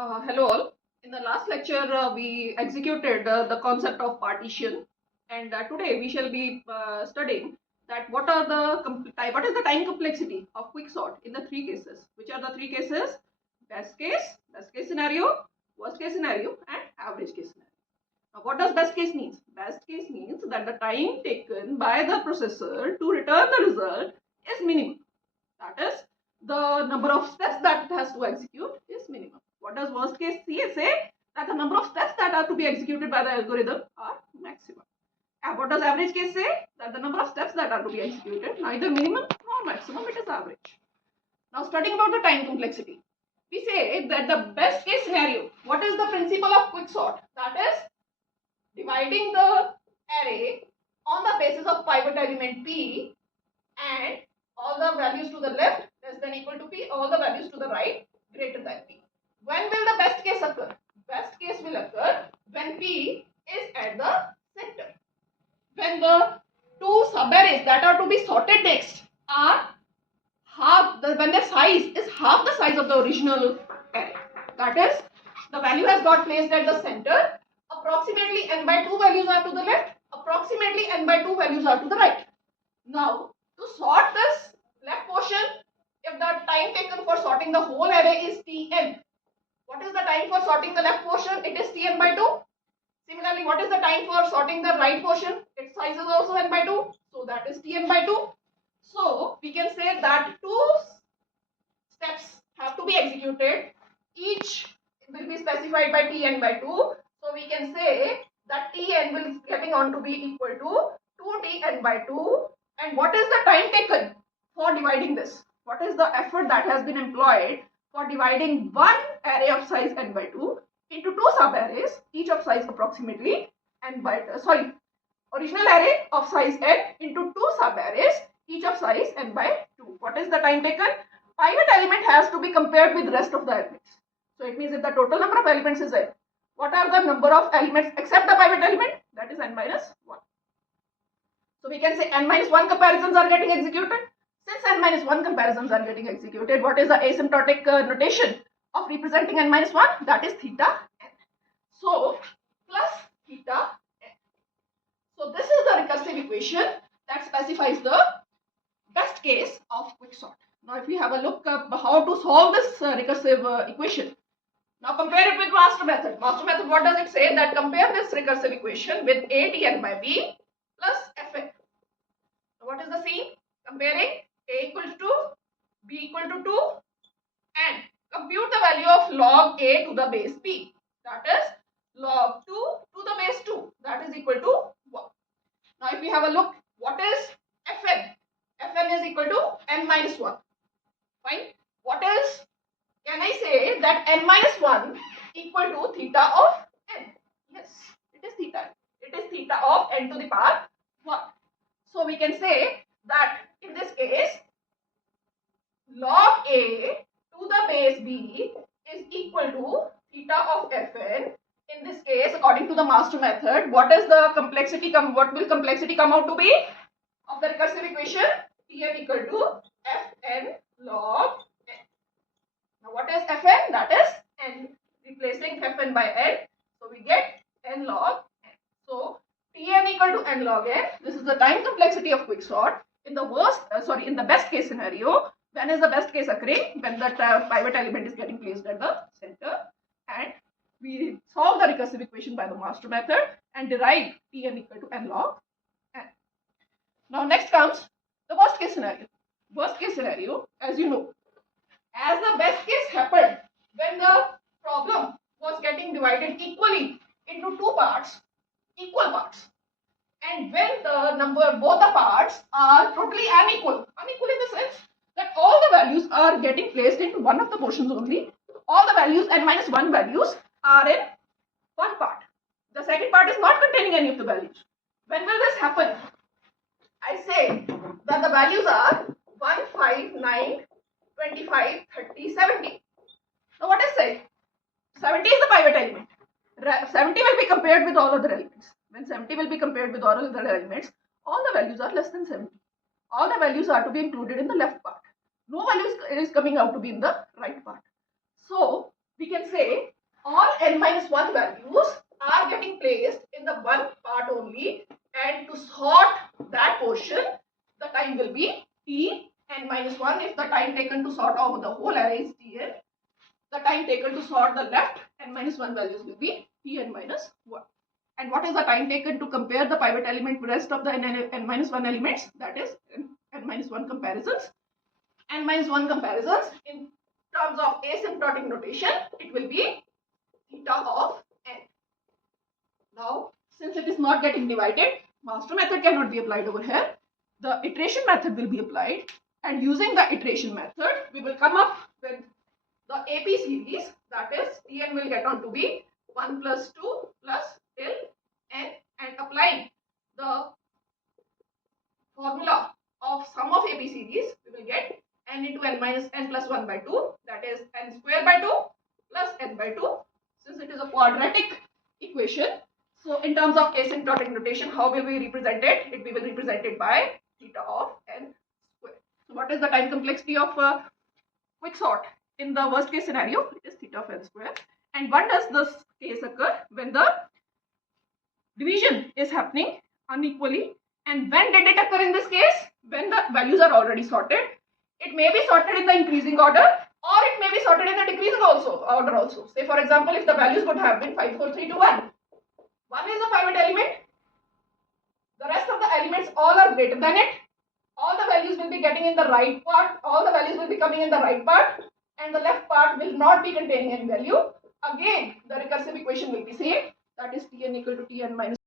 Hello all. In the last lecture, we executed the concept of partition, and today we shall be studying that what is the time complexity of quicksort in the three cases. Which are the three cases? Best case scenario, worst case scenario, and average case scenario. Now, what does best case means? Best case means that the time taken by the processor to return the result is minimum. That is, the number of steps that it has to execute is minimum. What does worst case say? That the number of steps that are to be executed by the algorithm are maximum. And what does average case say? That the number of steps that are to be executed neither minimum nor maximum, it is average. Now, studying about the time complexity, we say that the best case scenario, what is the principle of quicksort? That is dividing the array on the basis of pivot element p and all the values to the left less than equal to p, all the values to the right greater than p. When will the best case occur? Best case will occur when p is at the center. When the two subarrays that are to be sorted next are when their size is half the size of the original array. That is, the value has got placed at the center. Approximately n by 2 values are to the left. Approximately n by 2 values are to the right. Now, to sort this left portion, if the time taken for sorting the whole array is Tn, what is the time for sorting the left portion? It is Tn by 2. Similarly, what is the time for sorting the right portion? Its size is also n by 2. So that is Tn by 2. So we can say that two steps have to be executed. Each will be specified by Tn by 2. So we can say that Tn will getting on to be equal to 2Tn by 2. And what is the time taken for dividing this? What is the effort that has been employed for dividing one array of size n by 2 into two subarrays, each of size approximately original array of size n into two subarrays, each of size n by 2. What is the time taken? Pivot element has to be compared with rest of the elements. So it means if the total number of elements is n, what are the number of elements except the pivot element? That is n minus 1. So we can say n minus 1 comparisons are getting executed. Since n minus 1 comparisons are getting executed, what is the asymptotic notation of representing n minus 1? That is theta n. So plus theta n. So this is the recursive equation that specifies the best case of quicksort. Now if we have a look at how to solve this recursive equation. Now compare it with master method. Master method, what does it say? That compare this recursive equation with a Tn by b plus fn. So what is the scene? Comparing a equal to 2, b equal to 2 and compute the value of log a to the base b. That is log 2 to the base 2. That is equal to 1. Now if we have a look, what is fn? Fn is equal to n minus 1. Fine. What else? Can I say that n minus 1 equal to theta of n? Yes, it is theta. It is theta of n to the power 1. So we can say that in this case, log a to the base b is equal to theta of fn. In this case, according to the master method, what is the complexity what will complexity come out to be of the recursive equation? Tn equal to fn log n. Now what is fn? That is n. Replacing fn by n, so we get n log n. So Tn equal to n log n. This is the time complexity of quicksort. In the best case scenario, when is the best case occurring? When the pivot element is getting placed at the center, and we solve the recursive equation by the master method and derive Tn equal to n log n. Now next comes the worst case scenario. Worst case scenario, as you know, as the best case happened when the problem was getting divided equally into two parts, equal parts, and when both the parts are totally unequal in the sense that all the values are getting placed into one of the portions only, all the values n minus 1 values are in one part, the second part is not containing any of the values. When will this happen? I say that the values are 1, 5, 9, 25, 30, 70. Now what is say? 70 is the pivot element. 70 will be compared with all other elements. When 70 will be compared with all other elements, all the values are less than 70. All the values are to be included in the left part. No value is coming out to be in the right part. So we can say all n minus 1 values are getting placed in the one part only, and to sort that portion, the time will be t n minus 1. If the time taken to sort out the whole array is tn, the time taken to sort the left n minus 1 values will be tn minus 1. And what is the time taken to compare the pivot element with rest of the n minus 1 elements? That is n minus 1 comparisons. N minus 1 comparisons in terms of asymptotic notation, it will be theta of n. Now, since it is not getting divided, master method cannot be applied over here. The iteration method will be applied, and using the iteration method, we will come up with the AP series, that is Tn will get on to be 1 plus 2 plus till n, and applying the formula of sum of AP series, we will get n into n minus n plus 1 by 2, that is n square by 2 plus n by 2. Since it is a quadratic equation, so in terms of asymptotic notation, how will we represent it? We will represent it by theta of n square. So what is the time complexity of quick sort? In the worst case scenario, it is theta of n square. And when does this case occur? When the division is happening unequally. And when did it occur in this case? When the values are already sorted. It may be sorted in the increasing order, or it may be sorted in the decreasing order also. Say for example, if the values would have been 5, 4, 3, 2, 1. 1 is a pivot element. The rest of the elements all are greater than it. All the values will be getting in the right part. All the values will be coming in the right part, and the left part will not be containing any value. Again, the recursive equation will be same. That is Tn equal to Tn minus